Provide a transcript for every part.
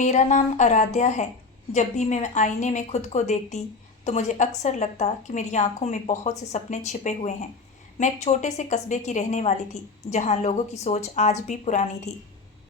मेरा नाम आराध्या है। जब भी मैं आईने में खुद को देखती तो मुझे अक्सर लगता कि मेरी आंखों में बहुत से सपने छिपे हुए हैं। मैं एक छोटे से कस्बे की रहने वाली थी जहां लोगों की सोच आज भी पुरानी थी।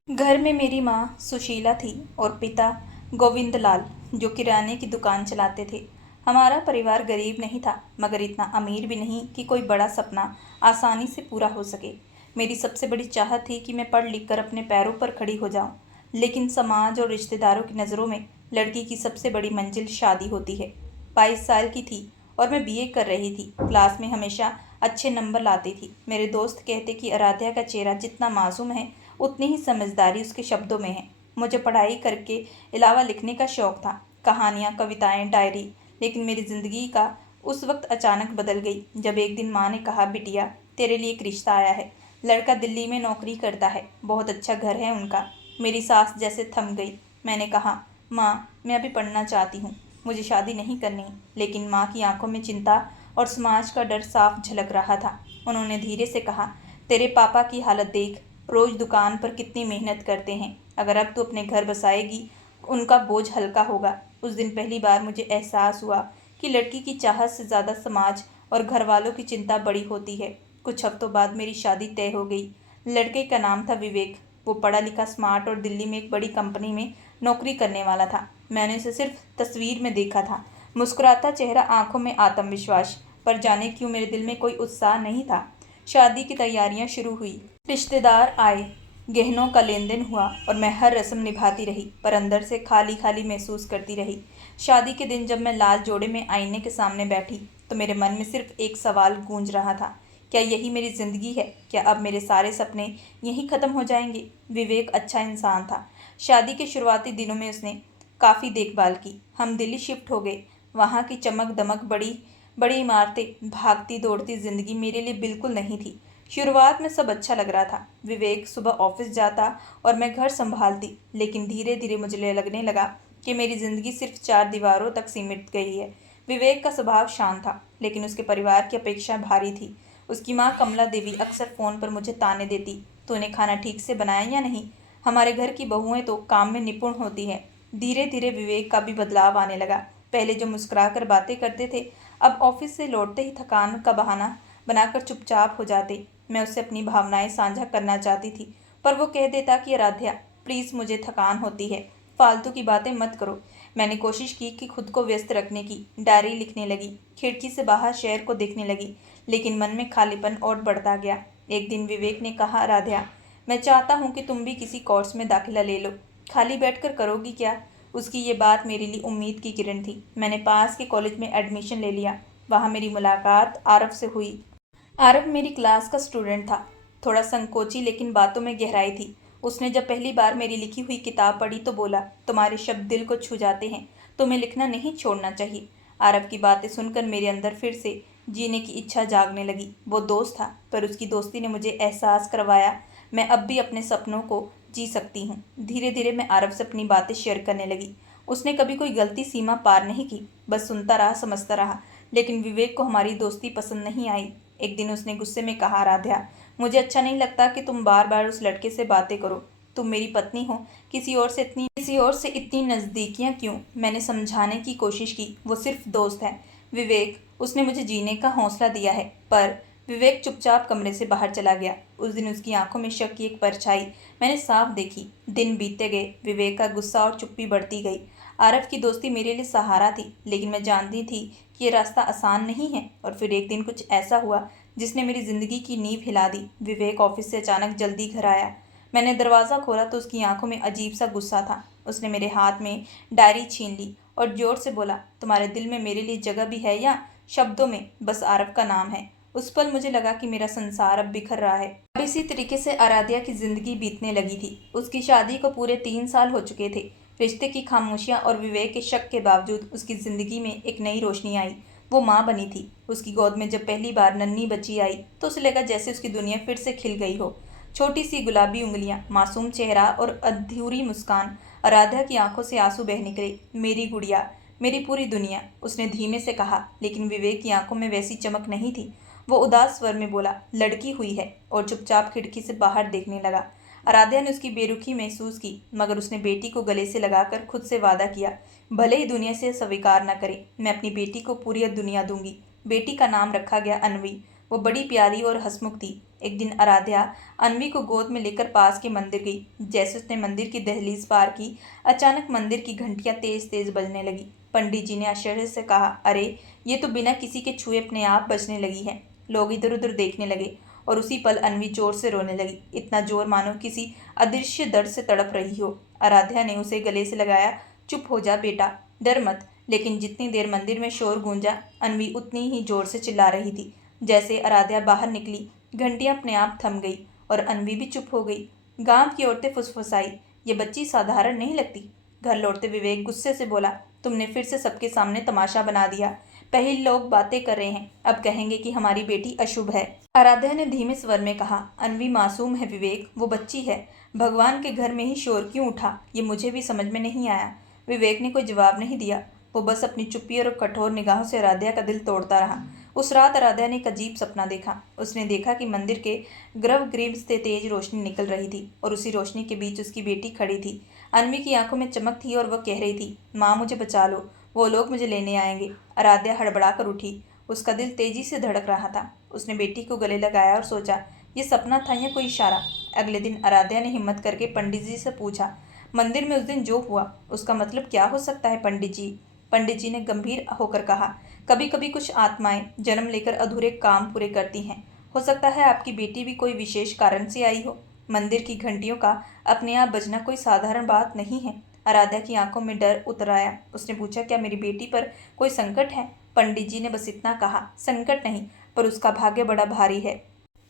घर में मेरी माँ सुशीला थी और पिता गोविंदलाल जो किराने की दुकान चलाते थे। हमारा परिवार गरीब नहीं था मगर इतना अमीर भी नहीं कि कोई बड़ा सपना आसानी से पूरा हो सके। मेरी सबसे बड़ी चाहत थी कि मैं पढ़ लिख कर अपने पैरों पर खड़ी हो जाऊं। लेकिन समाज और रिश्तेदारों की नज़रों में लड़की की सबसे बड़ी मंजिल शादी होती है। 22 साल की थी और मैं बीए कर रही थी। क्लास में हमेशा अच्छे नंबर लाती थी। मेरे दोस्त कहते कि आराध्या का चेहरा जितना मासूम है उतनी ही समझदारी उसके शब्दों में है। मुझे पढ़ाई करके अलावा लिखने का शौक था, कहानियाँ, कविताएं, डायरी। लेकिन मेरी ज़िंदगी का उस वक्त अचानक बदल गई जब एक दिन माँ ने कहा, बिटिया तेरे लिए एक रिश्ता आया है। लड़का दिल्ली में नौकरी करता है, बहुत अच्छा घर है उनका। मेरी सांस जैसे थम गई। मैंने कहा, माँ मैं अभी पढ़ना चाहती हूँ, मुझे शादी नहीं करनी। लेकिन माँ की आंखों में चिंता और समाज का डर साफ झलक रहा था। उन्होंने धीरे से कहा, तेरे पापा की हालत देख, रोज दुकान पर कितनी मेहनत करते हैं। अगर अब तू अपने घर बसाएगी उनका बोझ हल्का होगा। उस दिन पहली बार मुझे एहसास हुआ कि लड़की की चाहत से ज़्यादा समाज और घर वालों की चिंता बड़ी होती है। कुछ हफ्तों बाद मेरी शादी तय हो गई। लड़के का नाम था विवेक। वो पढ़ा लिखा, स्मार्ट और दिल्ली में एक बड़ी कंपनी में नौकरी करने वाला था। मैंने उसे सिर्फ तस्वीर में देखा था, मुस्कुराता चेहरा, आंखों में आत्मविश्वास। पर जाने क्यों मेरे दिल में कोई उत्साह नहीं था। शादी की तैयारियां शुरू हुई, रिश्तेदार आए, गहनों का लेन देन हुआ और मैं हर रस्म निभाती रही पर अंदर से खाली खाली महसूस करती रही। शादी के दिन जब मैं लाल जोड़े में आईने के सामने बैठी तो मेरे मन में सिर्फ एक सवाल गूंज रहा था, क्या यही मेरी ज़िंदगी है? क्या अब मेरे सारे सपने यहीं ख़त्म हो जाएंगे? विवेक अच्छा इंसान था। शादी के शुरुआती दिनों में उसने काफ़ी देखभाल की। हम दिल्ली शिफ्ट हो गए। वहाँ की चमक दमक, बड़ी बड़ी इमारतें, भागती दौड़ती ज़िंदगी मेरे लिए बिल्कुल नहीं थी। शुरुआत में सब अच्छा लग रहा था। विवेक सुबह ऑफिस जाता और मैं घर संभालती। लेकिन धीरे धीरे मुझे लगने लगा कि मेरी ज़िंदगी सिर्फ 4 दीवारों तक सीमित गई है। विवेक का स्वभाव शांत था लेकिन उसके परिवार की अपेक्षा भारी थी। उसकी माँ कमला देवी अक्सर फ़ोन पर मुझे ताने देती, तूने खाना ठीक से बनाया या नहीं? हमारे घर की बहुएं तो काम में निपुण होती हैं। धीरे धीरे विवेक का भी बदलाव आने लगा। पहले जो मुस्कुरा कर बातें करते थे अब ऑफिस से लौटते ही थकान का बहाना बनाकर चुपचाप हो जाते। मैं उससे अपनी भावनाएं साझा करना चाहती थी पर वो कह देता कि आराध्या प्लीज़, मुझे थकान होती है, फालतू की बातें मत करो। मैंने कोशिश की कि खुद को व्यस्त रखने की, डायरी लिखने लगी, खिड़की से बाहर शहर को देखने लगी, लेकिन मन में खालीपन और बढ़ता गया। एक दिन विवेक ने कहा, आराध्या मैं चाहता हूँ कि तुम भी किसी कोर्स में दाखिला ले लो, खाली बैठकर करोगी क्या? उसकी ये बात मेरे लिए उम्मीद की किरण थी। मैंने पास के कॉलेज में एडमिशन ले लिया। वहाँ मेरी मुलाकात आरव से हुई। आरव मेरी क्लास का स्टूडेंट था, थोड़ा संकोची लेकिन बातों में गहराई थी। उसने जब पहली बार मेरी लिखी हुई किताब पढ़ी तो बोला, तुम्हारे शब्द दिल को छू जाते हैं, तुम्हें लिखना नहीं छोड़ना चाहिए। आरव की बातें सुनकर मेरे अंदर फिर से जीने की इच्छा जागने लगी। वो दोस्त था पर उसकी दोस्ती ने मुझे एहसास करवाया मैं अब भी अपने सपनों को जी सकती हूँ। धीरे धीरे मैं आरव से अपनी बातें शेयर करने लगी। उसने कभी कोई गलती सीमा पार नहीं की, बस सुनता रहा, समझता रहा। लेकिन विवेक को हमारी दोस्ती पसंद नहीं आई। एक दिन उसने गुस्से में कहा, आराध्या मुझे अच्छा नहीं लगता कि तुम बार बार उस लड़के से बातें करो। तुम मेरी पत्नी हो, किसी और से इतनी नज़दीकियाँ क्यों? मैंने समझाने की कोशिश की, वो सिर्फ दोस्त है विवेक, उसने मुझे जीने का हौसला दिया है। पर विवेक चुपचाप कमरे से बाहर चला गया। उस दिन उसकी आंखों में शक की एक परछाई मैंने साफ देखी। दिन बीतते गए, विवेक का गुस्सा और चुप्पी बढ़ती गई। आरव की दोस्ती मेरे लिए सहारा थी लेकिन मैं जानती थी कि ये रास्ता आसान नहीं है। और फिर एक दिन कुछ ऐसा हुआ जिसने मेरी ज़िंदगी की नींव हिला दी। विवेक ऑफिस से अचानक जल्दी घर आया। मैंने दरवाज़ा खोला तो उसकी आंखों में अजीब सा गुस्सा था। उसने मेरे हाथ में डायरी छीन ली और जोर से बोला, तुम्हारे दिल में मेरे लिए जगह भी है या शब्दों में बस आरव का नाम है? उस पल मुझे लगा कि मेरा संसार अब बिखर रहा है। अब इसी तरीके से आराध्या की जिंदगी बीतने लगी थी। उसकी शादी को पूरे 3 साल हो चुके थे। रिश्ते की खामोशियां और विवेक के शक के बावजूद उसकी जिंदगी में एक नई रोशनी आई। वो माँ बनी थी। उसकी गोद में जब पहली बार नन्ही बच्ची आई तो उसे लगा जैसे उसकी दुनिया फिर से खिल गई हो। छोटी सी गुलाबी उंगलियां, मासूम चेहरा और अधूरी मुस्कान। आराध्या की आंखों से आंसू बह निकले। मेरी गुड़िया, मेरी पूरी दुनिया, उसने धीमे से कहा। लेकिन विवेक की आंखों में वैसी चमक नहीं थी। वो उदास स्वर में बोला, लड़की हुई है, और चुपचाप खिड़की से बाहर देखने लगा। आराध्या ने उसकी बेरुखी महसूस की, मगर उसने बेटी को गले से लगाकर खुद से वादा किया, भले ही दुनिया से स्वीकार न करे, मैं अपनी बेटी को पूरी दुनिया दूंगी। बेटी का नाम रखा गया अनवी। वो बड़ी प्यारी और हंसमुख थी। एक दिन आराध्या अनवी को गोद में लेकर पास के मंदिर गई। जैसे उसने मंदिर की दहलीज पार की, अचानक मंदिर की घंटियां तेज तेज बजने लगी। पंडित जी ने आश्चर्य से कहा, अरे, ये तो बिना किसी के छुए अपने आप बजने लगी है। लोग इधर उधर देखने लगे और उसी पल अनवी जोर से रोने लगी, इतना जोर मानो किसी अदृश्य दर्द से तड़प रही हो। आराध्या ने उसे गले से लगाया, चुप हो जा बेटा, डर मत। लेकिन जितनी देर मंदिर में शोर गूंजा, अनवी उतनी ही जोर से चिल्ला रही थी। जैसे आराध्या बाहर निकली, घंटियां अपने आप थम गई और अनवी भी चुप हो गई। गांव की औरतें फुसफुसाई, ये बच्ची साधारण नहीं लगती। घर लौटते विवेक गुस्से से बोला, तुमने फिर से सबके सामने तमाशा बना दिया। पहले लोग बातें कर रहे हैं, अब कहेंगे कि हमारी बेटी अशुभ है। आराध्या ने धीमे स्वर में कहा, अनवी मासूम है विवेक, वो बच्ची है। भगवान के घर में ही शोर क्यों उठा, ये मुझे भी समझ में नहीं आया। विवेक ने कोई जवाब नहीं दिया। वो बस अपनी चुप्पी और कठोर निगाहों से आराध्या का दिल तोड़ता रहा। उस रात आराध्या ने एक अजीब सपना देखा। उसने देखा कि मंदिर के गर्भगृह से तेज रोशनी निकल रही थी और उसी रोशनी के बीच उसकी बेटी खड़ी थी। अनवी की आंखों में चमक थी और वह कह रही थी, माँ मुझे बचा लो, वो लोग मुझे लेने आएंगे। आराध्या हड़बड़ा कर उठी। उसका दिल तेजी से धड़क रहा था। उसने बेटी को गले लगाया और सोचा, ये सपना था या कोई इशारा। अगले दिन आराध्या ने हिम्मत करके पंडित जी से पूछा, मंदिर में उस दिन जो हुआ उसका मतलब क्या हो सकता है पंडित जी? पंडित जी ने गंभीर होकर कहा, कभी कभी कुछ आत्माएं जन्म लेकर अधूरे काम पूरे करती हैं। हो सकता है आपकी बेटी भी कोई विशेष कारण से आई हो। मंदिर की घंटियों का अपने आप बजना कोई साधारण बात नहीं है। आराध्या की आंखों में डर उतर आया। उसने पूछा, क्या मेरी बेटी पर कोई संकट है? पंडित जी ने बस इतना कहा, संकट नहीं, पर उसका भाग्य बड़ा भारी है।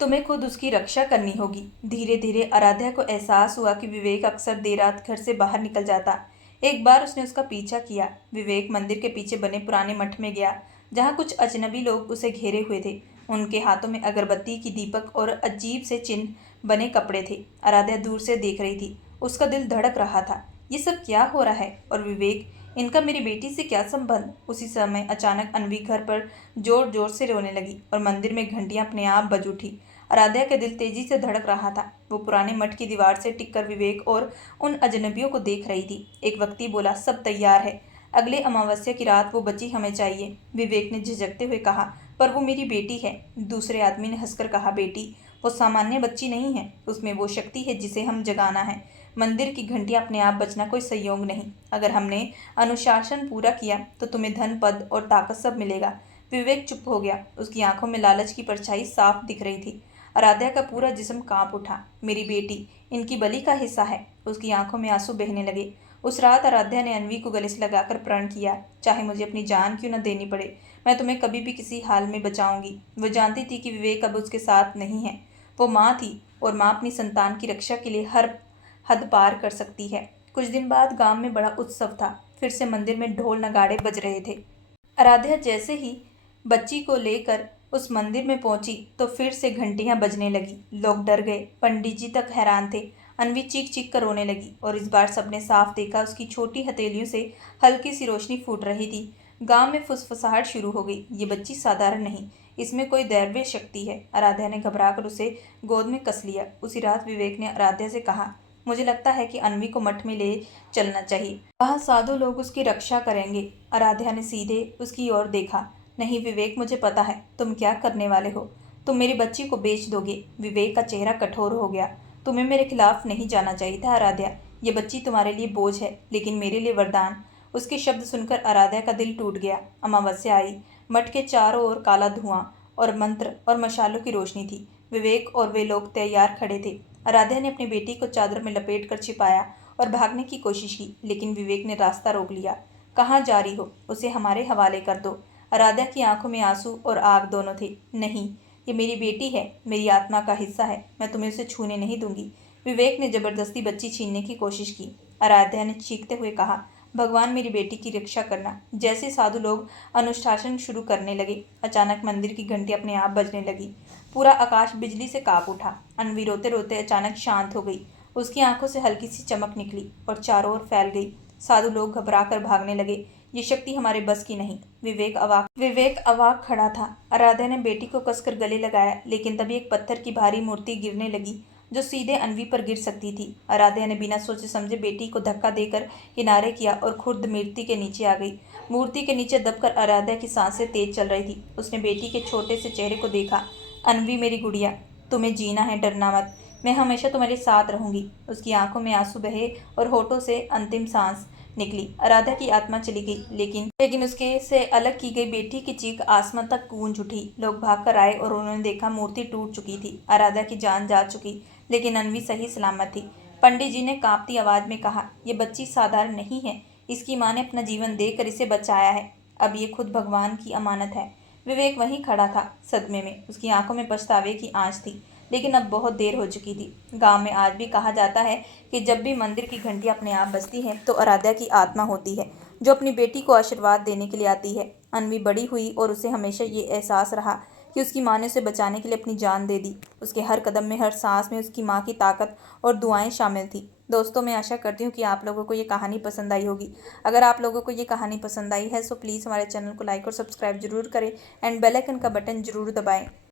तुम्हें खुद उसकी रक्षा करनी होगी। धीरे धीरे आराध्या को एहसास हुआ कि विवेक अक्सर देर रात घर से बाहर निकल जाता। एक बार उसने उसका पीछा किया। विवेक मंदिर के पीछे बने पुराने मठ में गया, जहाँ कुछ अजनबी लोग उसे घेरे हुए थे। उनके हाथों में अगरबत्ती की दीपक और अजीब से चिन्ह बने कपड़े थे। आराध्या दूर से देख रही थी। उसका दिल धड़क रहा था, ये सब क्या हो रहा है? और विवेक, इनका मेरी बेटी से क्या संबंध? उसी समय अचानक अनवी घर पर जोर जोर से रोने लगी और मंदिर में घंटियां अपने आप बज उठी। आराध्या का दिल तेजी से धड़क रहा था। वो पुराने मठ की दीवार से टिककर विवेक और उन अजनबियों को देख रही थी। एक व्यक्ति बोला, सब तैयार है, अगले अमावस्या की रात वो बच्ची हमें चाहिए। विवेक ने झिझकते हुए कहा, पर वो मेरी बेटी है। दूसरे आदमी ने हंसकर कहा, बेटी, वो सामान्य बच्ची नहीं है, उसमें वो शक्ति है जिसे हम जगाना है। मंदिर की घंटियां अपने आप बजना कोई संयोग नहीं। अगर हमने अनुशासन पूरा किया तो तुम्हें धन, पद और ताकत सब मिलेगा। विवेक चुप हो गया। उसकी आंखों में लालच की परछाई साफ दिख रही थी। आराध्या का पूरा जिस्म कांप उठा। मेरी बेटी इनकी बलि का हिस्सा है। उसकी आंखों में आंसू बहने लगे। उस रात आराध्या ने अनवी को गले से लगाकर प्रण किया, चाहे मुझे अपनी जान क्यों न देनी पड़े, मैं तुम्हें कभी भी किसी हाल में बचाऊंगी। वो जानती थी कि विवेक अब उसके साथ नहीं है। वो माँ थी और माँ अपनी संतान की रक्षा के लिए हर हद पार कर सकती है। कुछ दिन बाद गांव में बड़ा उत्सव था। फिर से मंदिर में ढोल नगाड़े बज रहे थे। आराध्या जैसे ही बच्ची को लेकर उस मंदिर में पहुंची तो फिर से घंटियां बजने लगी। लोग डर गए। पंडित जी तक हैरान थे। अनवी चीख चीख कर रोने लगी और इस बार सबने साफ देखा, उसकी छोटी हथेलियों से हल्की सी रोशनी फूट रही थी। गांव में फुसफुसाहट शुरू हो गई। ये बच्ची साधारण नहीं, इसमें कोई दैवीय शक्ति है। आराध्या ने घबराकर उसे गोद में कस लिया। उसी रात विवेक ने आराध्या से कहा, मुझे लगता है कि अनवी को मठ में ले चलना चाहिए, वहाँ साधु लोग उसकी रक्षा करेंगे। आराध्या ने सीधे उसकी ओर देखा। नहीं विवेक, मुझे पता है तुम क्या करने वाले हो। तुम मेरी बच्ची को बेच दोगे। विवेक का चेहरा कठोर हो गया। तुम्हें मेरे खिलाफ नहीं जाना चाहिए था आराध्या। ये बच्ची तुम्हारे लिए बोझ है, लेकिन मेरे लिए वरदान। उसके शब्द सुनकर आराध्या का दिल टूट गया। अमावस्या आई। मठ के चारों ओर काला धुआं और मंत्र और मशालों की रोशनी थी। विवेक और वे लोग तैयार खड़े थे। आराध्या ने अपनी बेटी को चादर में लपेट कर छिपाया और भागने की कोशिश की, लेकिन विवेक ने रास्ता रोक लिया। कहाँ जा रही हो? उसे हमारे हवाले कर दो। आराध्या की आंखों में आंसू और आग दोनों थे। नहीं, ये मेरी बेटी है, मेरी आत्मा का हिस्सा है, मैं तुम्हें उसे छूने नहीं दूंगी। विवेक ने जबरदस्ती बच्ची छीनने की कोशिश की। आराध्या ने चीखते हुए कहा, भगवान मेरी बेटी की रक्षा करना। जैसे साधु लोग अनुशासन शुरू करने लगे, अचानक मंदिर की घंटी अपने आप बजने लगी। पूरा आकाश बिजली से कांप उठा। अनवी रोते रोते अचानक शांत हो गई। उसकी आंखों से हल्की सी चमक निकली और चारों ओर फैल गई। साधु लोग घबराकर भागने लगे। ये शक्ति हमारे बस की नहीं। विवेक अवाक खड़ा था। आराध्या ने बेटी को कसकर गले लगाया, लेकिन तभी एक पत्थर की भारी मूर्ति गिरने लगी। जो सीधे अनवी पर गिर सकती थी। आराध्या ने बिना सोचे समझे बेटी को धक्का देकर किनारे किया और खुर्द मूर्ति के नीचे आ गई। मूर्ति के नीचे दबकर आराध्या की सांसें तेज चल रही थी। उसने बेटी के छोटे से चेहरे को देखा। अनवी मेरी गुड़िया, तुम्हें जीना है, डरना मत, मैं हमेशा तुम्हारे साथ रहूंगी। उसकी आंखों में आंसू बहे और होठों से अंतिम सांस निकली। आराध्या की आत्मा चली गई, लेकिन उसके से अलग की गई बेटी की चीख आसमान तक गूंज उठी। लोग भागकर आए और उन्होंने देखा मूर्ति टूट चुकी थी। आराध्या की जान जा चुकी, लेकिन अनवी सही सलामत थी। पंडित जी ने कांपती आवाज में कहा, यह बच्ची साधारण नहीं है, इसकी माँ ने अपना जीवन देकर इसे बचाया है। अब ये खुद भगवान की अमानत है। विवेक वहीं खड़ा था, सदमे में। उसकी आंखों में पछतावे की आंच थी, लेकिन अब बहुत देर हो चुकी थी। गांव में आज भी कहा जाता है कि जब भी मंदिर की घंटी अपने आप बजती है तो आराध्या की आत्मा होती है, जो अपनी बेटी को आशीर्वाद देने के लिए आती है। अनवी बड़ी हुई और उसे हमेशा ये एहसास रहा कि उसकी माँ ने उसे बचाने के लिए अपनी जान दे दी। उसके हर कदम में, हर सांस में उसकी माँ की ताकत और दुआएं शामिल थी। दोस्तों, मैं आशा करती हूँ कि आप लोगों को ये कहानी पसंद आई होगी। अगर आप लोगों को ये कहानी पसंद आई है तो प्लीज़ हमारे चैनल को लाइक और सब्सक्राइब जरूर करें एंड बेल आइकन का बटन जरूर दबाएं।